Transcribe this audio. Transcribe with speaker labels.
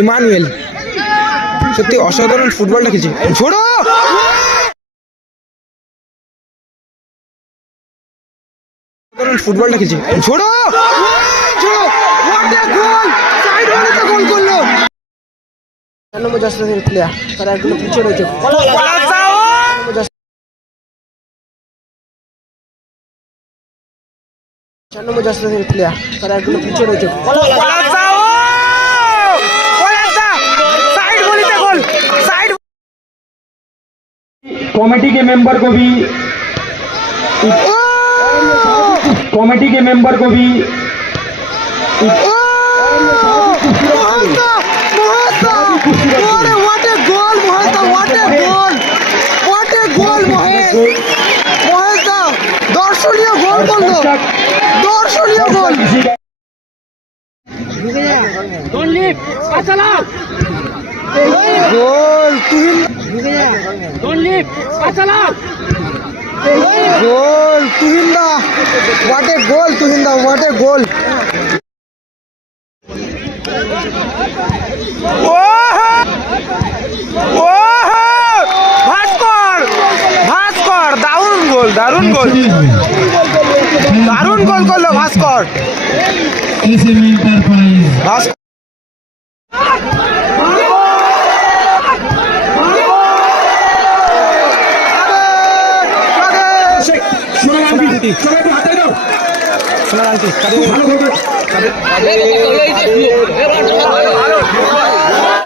Speaker 1: Emmanuel সত্যি অসাধারণ ফুটবলটা খেলছে ছোড়ো অসাধারণ ফুটবলটা খেলছে ছোড়ো গোল করল। চার নম্বর জাসপ্রিতের প্লেয়ার তারা একগুলো পিছিয়ে রয়েছে চার নম্বর জাসপ্রিতের প্লেয়ার তারা একগুলো পিছিয়ে রয়েছে
Speaker 2: कमेटी के मेंबर को भी कमेटी के मेंबर को भी
Speaker 1: দর্শনীয় গোল করলো দর্শনীয় গোল গোল তুহিন গোল তুহিন্দা। What a goal তুহিন্দা what a goal
Speaker 3: Bhaskar Bhaskar দারুণ গোল দারুণ গোল। দারুণ গোল করল ভাস্কর।
Speaker 4: এসএমই
Speaker 3: ভাস্কর
Speaker 1: সোনার আংটি